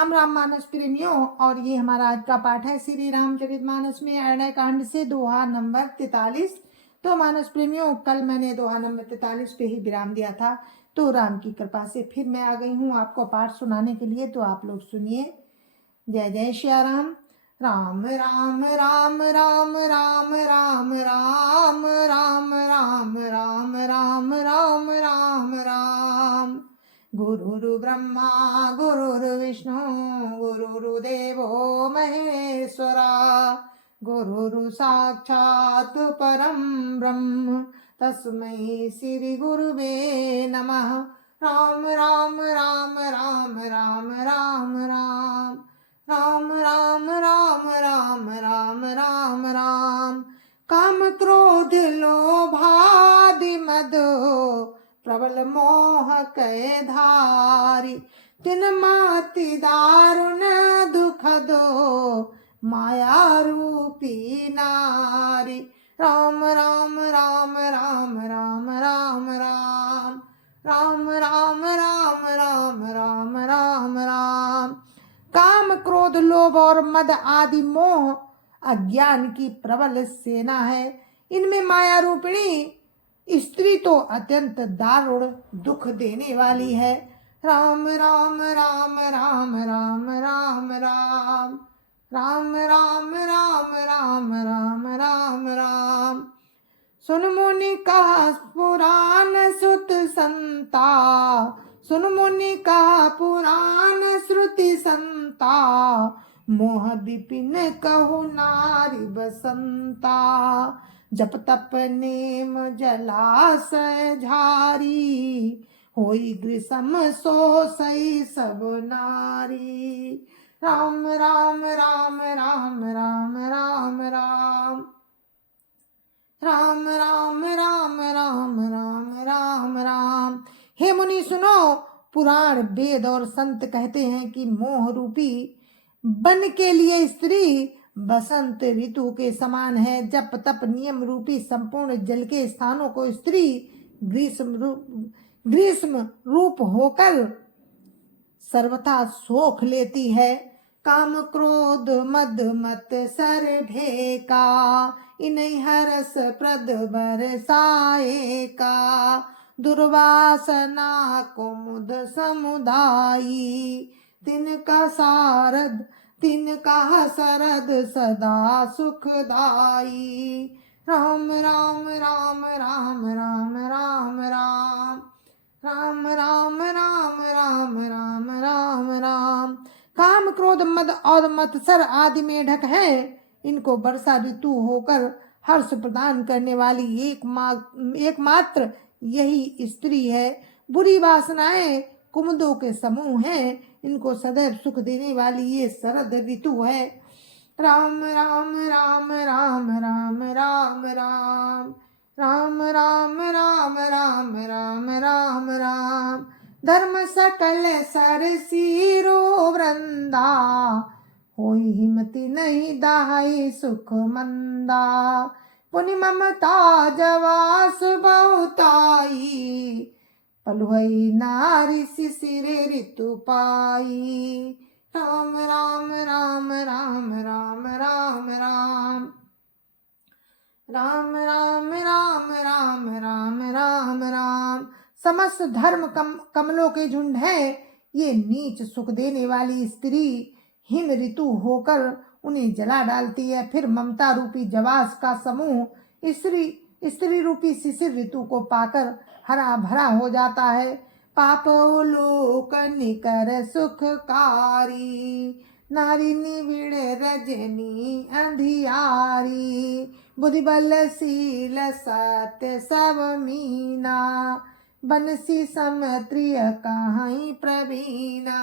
राम राम मानस प्रेमियों, और ये हमारा आज का पाठ है श्री रामचरितमानस में अरण्य कांड से दोहा नंबर 43। तो मानस प्रेमियों, कल मैंने दोहा नंबर 43 पे ही विराम दिया था। तो राम की कृपा से फिर मैं आ गई हूँ आपको पाठ सुनाने के लिए। तो आप लोग सुनिए। जय जय श्री राम। राम राम राम राम राम राम राम राम राम राम राम राम राम राम। गुरुर् ब्रह्मा गुरुर्विष्णु गुरुर्देवो महेश्वरा, गुरुर् साक्षात् परं ब्रह्म तस्मै श्री गुरुवे नमः। राम राम राम राम राम राम राम राम राम राम राम राम राम राम। काम क्रोध लोभादि मद प्रबल मोह कै धारी, तिन माति दारुण दुख दो माया रूपी नारी। राम राम राम राम राम राम राम राम राम राम राम राम राम राम। काम क्रोध लोभ और मद आदि मोह अज्ञान की प्रबल सेना है। इनमें माया रूपिणी स्त्री तो अत्यंत दारुण दुख देने वाली है। राम राम राम राम राम राम राम राम राम राम राम राम राम राम। सुन मुनि कहा पुराण सुत संता, सुन मुनि कहा पुराण श्रुति संता, मोह विपिन कहु नारी बसंता। जप तप नेम जलाशय झारी, होई ग्रीसम सो सई सब नारी। राम राम राम राम राम राम राम राम राम राम राम राम राम राम। हे मुनि सुनो, पुराण वेद और संत कहते हैं कि मोह रूपी बन के लिए स्त्री बसंत ऋतु के समान है। जप तप नियम रूपी संपूर्ण जल के स्थानों को स्त्री ग्रीष्म रूप होकर सर्वथा सोख लेती है। काम क्रोध मद मत सर भेका, इन्हीं हरस प्रद बरसाए का। दुर्वासना कुमुद समुदायी, तिनका सारद तिनका सरद सदा सुखदाई। राम राम राम राम राम राम राम राम राम राम राम राम राम राम। काम क्रोध मद और मत्सर आदि मेढक है। इनको वर्षा ऋतु होकर हर्ष प्रदान करने वाली एकमात्र यही स्त्री है। बुरी वासनाएं कुमुदों के समूह हैं। इनको सदैव सुख देने वाली ये शरद ऋतु है। राम राम राम राम राम राम राम राम राम राम राम राम राम राम। धर्म सकल सर सीरो वृंदा, होई हिमति नहीं दाई सुख मंदा। पुनि ममता जवास बहुताई, पलुहई नारी शिशिरे ऋतु पाई। राम राम राम राम राम राम राम राम राम राम राम राम राम राम। समस्त धर्म कमलों के झुंड है। ये नीच सुख देने वाली स्त्री हिम ऋतु होकर उन्हें जला डालती है। फिर ममता रूपी जवास का समूह स्त्री रूपी शिशिर ऋतु को पाकर हरा भरा हो जाता है। पापलोक निकर सुखकारी, नारी निविड़ रजनी अंधियारी। बुद्धि बल शील सत्य सब मीना, बनसी समत्रिय कहीं प्रवीणा।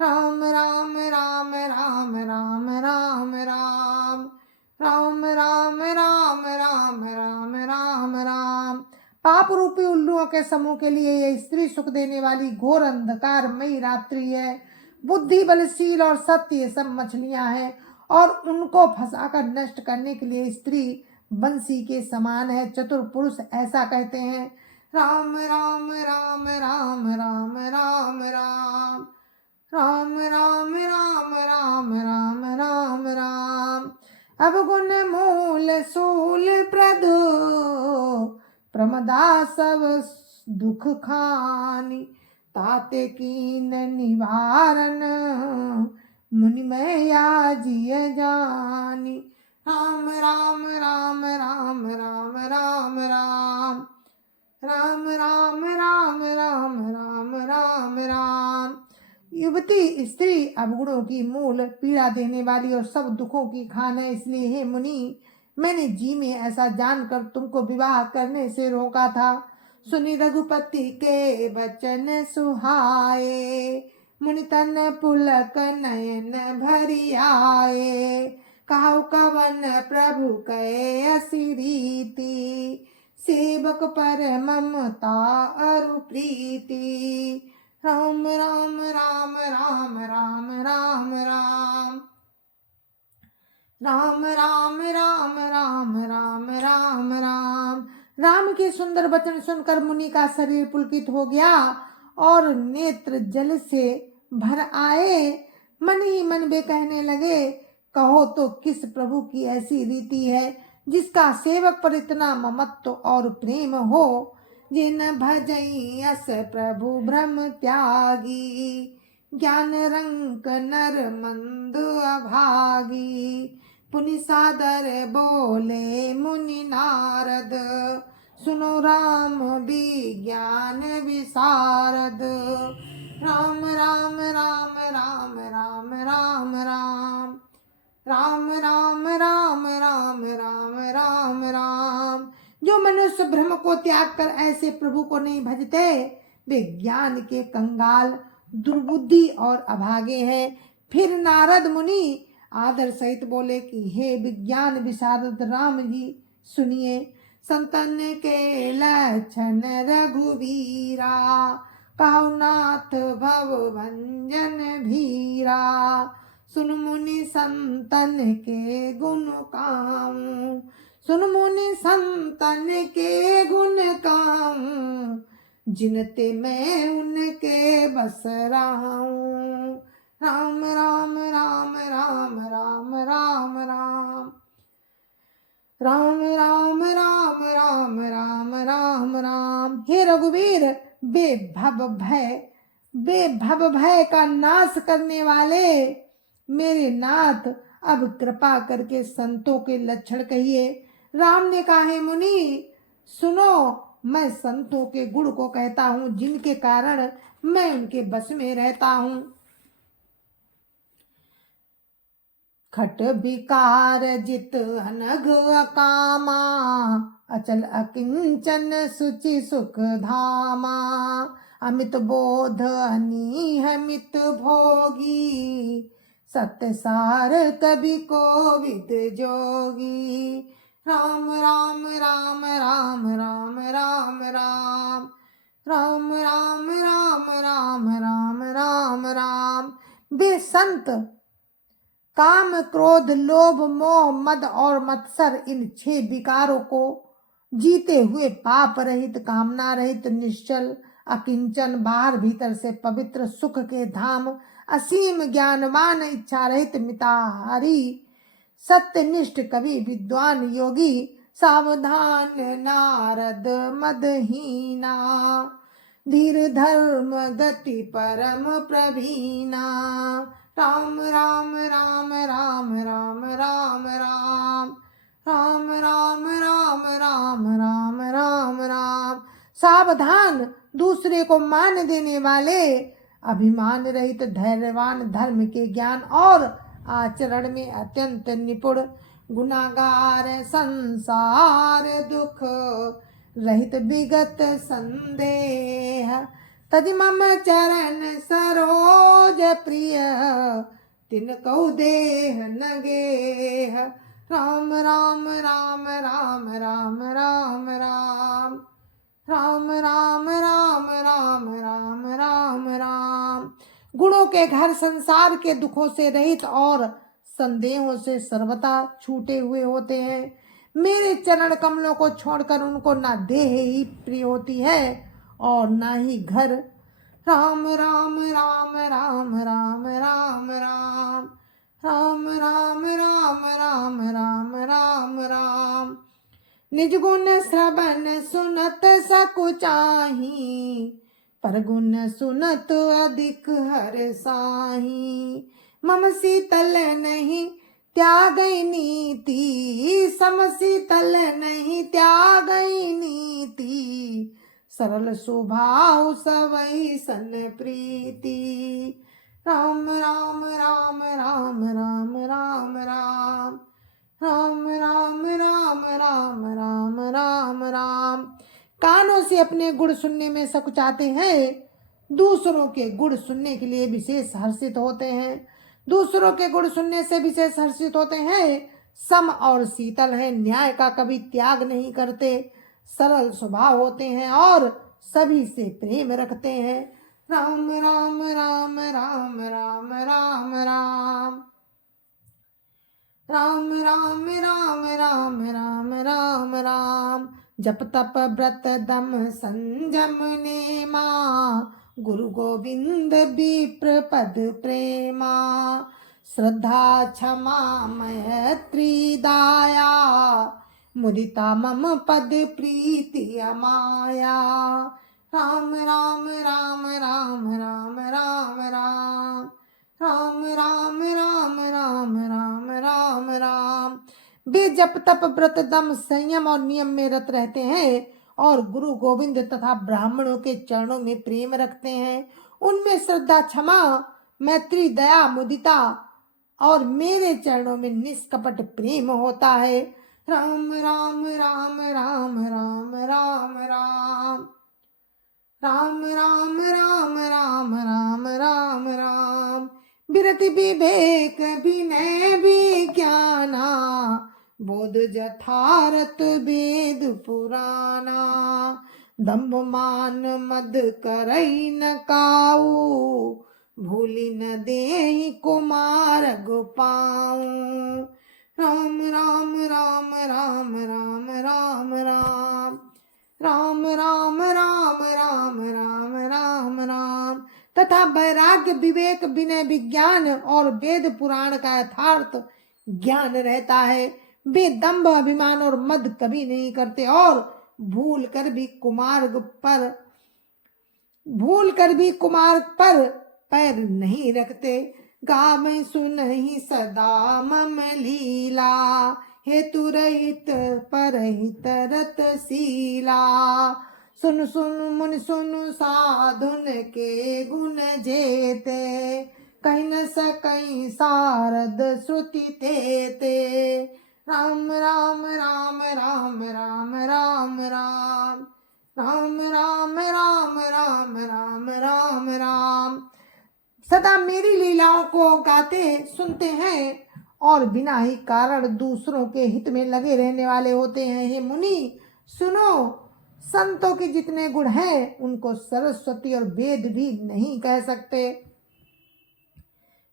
राम राम राम राम राम राम राम राम राम राम राम राम राम राम। पाप रूपी उल्लुओं के समूह के लिए यह स्त्री सुख देने वाली घोर अंधकारमयी रात्रि है। बुद्धि बलशील और सत्य सब मछलियां हैं, और उनको फंसाकर नष्ट करने के लिए स्त्री बंसी के समान है। चतुर पुरुष ऐसा कहते हैं। राम राम राम राम राम राम राम राम राम राम राम राम राम राम। अब गुण मूल सूल प्रधु प्रमदा सब दुख खानी। ताते कीन निवारण मुनिमया जिय जानी। राम राम राम राम राम राम राम राम राम राम राम राम राम राम। युवती स्त्री अवगुणों की मूल पीड़ा देने वाली और सब दुखों की खान है, इसलिए हे मुनि मैंने जी में ऐसा जानकर तुमको विवाह करने से रोका था। सुनी रघुपति के वचन सुहाए, मुनि तन पुलक नयन भरी आए। कहु कवन प्रभु कहे असी रीति, सेवक पर ममता अरु प्रीति। राम राम राम राम राम राम राम राम राम राम राम राम राम राम। राम के सुंदर वचन सुनकर मुनि का शरीर पुलकित हो गया और नेत्र जल से भर आए। मन ही मन वे कहने लगे, कहो तो किस प्रभु की ऐसी रीति है जिसका सेवक पर इतना ममत्व और प्रेम हो। जिन भजई अस प्रभु भ्रम त्यागी, ज्ञान रंक नर मंद अभागी। पुनि सादर बोले मुनि नारद, सुनो राम विज्ञान विशारद। राम राम राम राम राम राम राम राम राम राम राम राम राम राम। जो मनुष्य ब्रह्म को त्याग कर ऐसे प्रभु को नहीं भजते, वे ज्ञान के कंगाल, दुर्बुद्धि और अभागे हैं। फिर नारद मुनि आदर सहित बोले कि हे विज्ञान विशारद राम जी, सुनिए। संतन के लक्षण रघुवीरा, कहो नाथ भव भंजन भीरा। सुन मुनि संतन के गुण गाऊं, सुन मुनि संतन के गुण गाऊं। जिनते मैं उनके बस रहूं। राम राम राम राम राम राम राम राम राम राम राम राम राम राम। हे रघुवीर, बेभव भय का नाश करने वाले मेरे नाथ, अब कृपा करके संतों के लक्षण कहिए। राम ने कहा, हे मुनि सुनो, मैं संतों के गुण को कहता हूँ जिनके कारण मैं उनके बस में रहता हूँ। खट विकार जित अनघ अकामा, अचल अकिंचन सुचि सुख धामा। अमित बोध अनीह मित भोगी, सत्य सार कवि कोविद जोगी। राम राम राम राम राम राम राम राम राम राम राम राम राम राम। वे संत काम, क्रोध, लोभ, मोह, मद और मत्सर, इन 6 विकारों को जीते हुए पाप रहित, कामना रहित, निश्चल, अकिंचन, बाहर भीतर से पवित्र, सुख के धाम, असीम, ज्ञानवान, इच्छा रहित, मिताहारी, सत्यनिष्ठ, कवि, विद्वान, योगी, सावधान, नारद, मदहीना, धीर, धर्म, गति, परम प्रवीणा। राम राम राम राम राम राम राम राम राम राम राम राम राम राम। सावधान, दूसरे को मान देने वाले, अभिमान रहित, धैर्यवान, धर्म के ज्ञान और आचरण में अत्यंत निपुण, गुनागार, संसार दुख रहित, विगत संदेह, तज मम चरण सरोज प्रिय, तिनको देह न गेह। राम राम राम राम राम राम राम राम राम राम राम राम राम राम। गुणों के घर संसार के दुखों से रहित और संदेहों से सर्वथा छूटे हुए होते हैं। मेरे चरण कमलों को छोड़कर उनको ना देह ही प्रिय होती है और ना ही घर, राम राम राम राम राम राम राम राम राम राम राम राम राम राम। निज गुण श्रवण सुनत सकुचाही, पर गुण सुनत अधिक हर साही। मम शीतल नहीं त्यागई नीति, सम शीतल नहीं त्यागई नीति। सरल स्वभाव सवै सन प्रीति। राम राम राम राम राम राम राम राम राम राम राम राम राम राम। कानों से अपने गुण सुनने में सकुचाते हैं, दूसरों के गुण सुनने के लिए विशेष हर्षित होते हैं। दूसरों के गुण सुनने से विशेष हर्षित होते हैं। सम और शीतल है, न्याय का कभी त्याग नहीं करते, सरल स्वभाव होते हैं और सभी से प्रेम रखते हैं। राम राम राम राम राम राम राम राम राम राम राम राम राम राम। जप तप व्रत दम संजम नेमा, गुरु गोविंद विप्र पद प्रेमा। श्रद्धा क्षमा मैत्री दाया, मुदिता मम पद प्रीति अमाया। राम राम राम राम राम राम राम राम राम राम राम राम राम राम। वे जप तप व्रत दम संयम और नियम में रत रहते हैं और गुरु गोविंद तथा ब्राह्मणों के चरणों में प्रेम रखते हैं। उनमें श्रद्धा क्षमा मैत्री दया मुदिता और मेरे चरणों में निष्कपट प्रेम होता है। राम राम राम राम राम राम राम राम राम राम राम राम राम राम। विरति विवेक विनय विज्ञाना, बोध जथारथ वेद पुराना। दम्भ मान मद करई न काऊ, भूली न देहि कुमार गोपाऊ। राम राम राम राम राम राम राम राम राम राम राम राम राम राम। तथा वैराग्य विवेक विनय विज्ञान और वेद पुराण का यथार्थ ज्ञान रहता है। वे दंभ अभिमान और मद कभी नहीं करते और भूल कर भी कुमार पर पैर नहीं रखते। गावे सुनहि सदा मम लीला, हेतु रहित परहित रतशीला। सुन सुन मुनि सुन साधुन के गुण जेते, कहीं न सकई सारद श्रुति तेते। राम राम राम राम राम राम राम राम राम राम राम राम राम राम। सदा मेरी लीलाओं को गाते सुनते हैं और बिना ही कारण दूसरों के हित में लगे रहने वाले होते हैं। हे मुनि सुनो, संतों के जितने गुण हैं उनको सरस्वती और वेद भी नहीं कह सकते।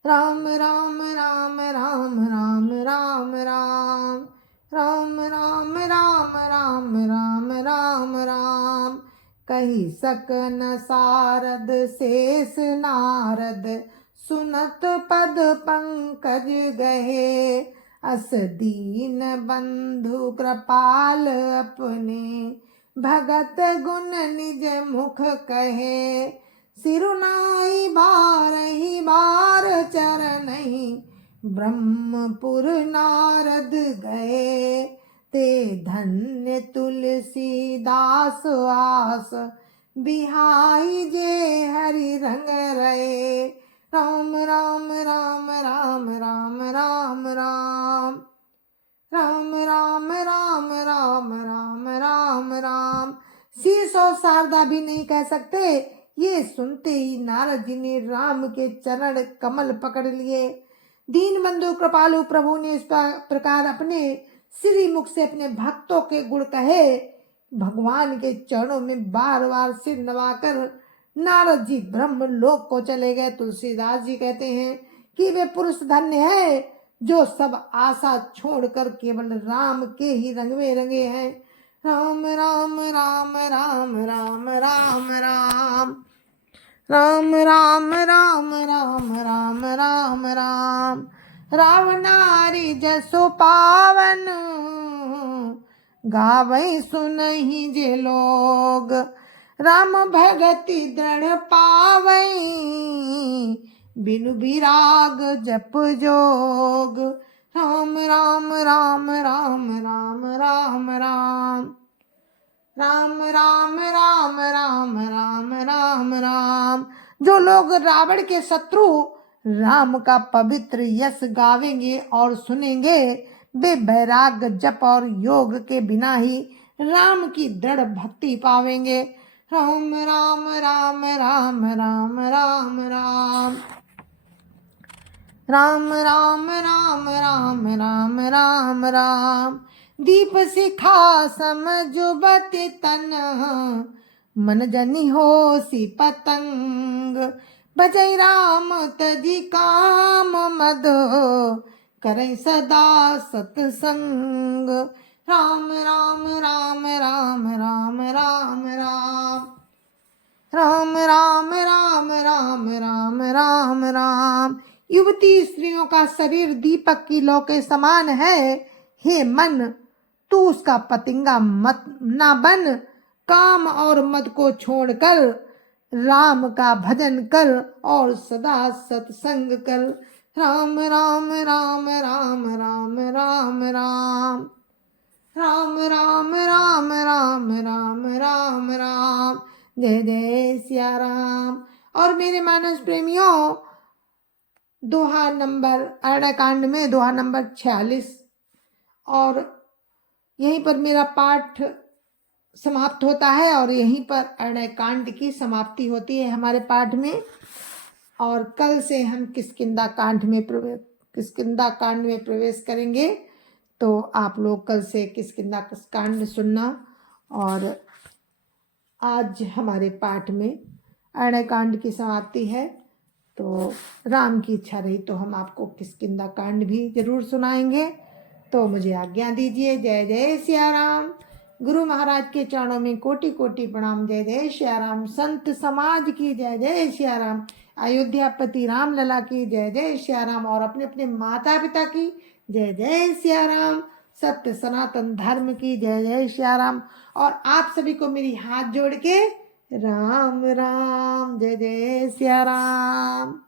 राम राम राम राम राम राम राम राम राम राम राम राम राम राम। कही सकन सारद शेष नारद, सुनत पद पंकज गहे। अस दीन बंधु कृपाल अपने, भगत गुण निज मुख कहे। सिरुनाई बार ही बार चरनहि, ब्रह्मपुर नारद गए। ते धन्य तुलसीदास आस, बिहाई जे हरि रंग रहे। राम राम राम राम राम राम राम राम राम राम राम राम राम राम। शीश और शारदा भी नहीं कह सकते। ये सुनते ही नारद जी ने राम के चरण कमल पकड़ लिए। दीन बंधु कृपालु प्रभु ने इस प्रकार अपने श्री मुख से अपने भक्तों के गुण कहे। भगवान के चरणों में बार बार सिर नवाकर नारद जी ब्रह्म लोक को चले गए। तुलसीदास जी कहते हैं कि वे पुरुष धन्य है जो सब आशा छोड़कर केवल राम के ही रंग में रंगे हैं। राम राम राम राम राम राम राम राम राम राम राम राम राम राम। रावणारी जसो पावन, गावै सुनहि जे लोग। राम भगति दृढ़ पावै, बिनु विराग जप जोग। राम राम राम राम राम राम राम। राम राम राम राम राम राम राम। जो लोग रावण के शत्रु राम का पवित्र यश गावेंगे और सुनेंगे, वे वैराग्य जप और योग के बिना ही राम की दृढ़ भक्ति पावेंगे। राम राम राम राम राम राम राम। राम राम राम राम राम राम राम। दीप शिखा समझुबति तन, मन जनि होसी पतंग। बजै राम तजी काम मद, करै सदा सतसंग। राम राम राम राम राम राम राम। राम राम राम राम राम राम राम। युवती स्त्रियों का शरीर दीपक की लौ के समान है। हे मन, तू उसका पतिंगा मत ना बन। काम और मद को छोड़कर राम का भजन कर और सदा सत्संग कर। राम राम राम राम राम राम राम। राम राम राम राम राम राम राम। जय जय सिया राम। और मेरे मानस प्रेमियों, दोहा नंबर अरण्यकांड में दोहा नंबर 46, और यहीं पर मेरा पाठ समाप्त होता है और यहीं पर अरण्यकांड की समाप्ति होती है हमारे पाठ में। और कल से हम किष्किंधा कांड में प्रवेश करेंगे। तो आप लोग कल से किष्किंधा कांड सुनना। और आज हमारे पाठ में अरण्यकांड की समाप्ति है। तो राम की इच्छा रही तो हम आपको किष्किंधा कांड भी जरूर सुनाएंगे। तो मुझे आज्ञा दीजिए। जय जय सिया राम। गुरु महाराज के चरणों में कोटि कोटि प्रणाम। जय जय सिया राम। संत समाज की जय जय सिया राम। अयोध्यापति राम लला की जय जय सिया राम। और अपने अपने माता पिता की जय जय सिया राम। सत्य सनातन धर्म की जय जय सिया राम। और आप सभी को मेरी हाथ जोड़ के राम राम। जय जय सिया राम।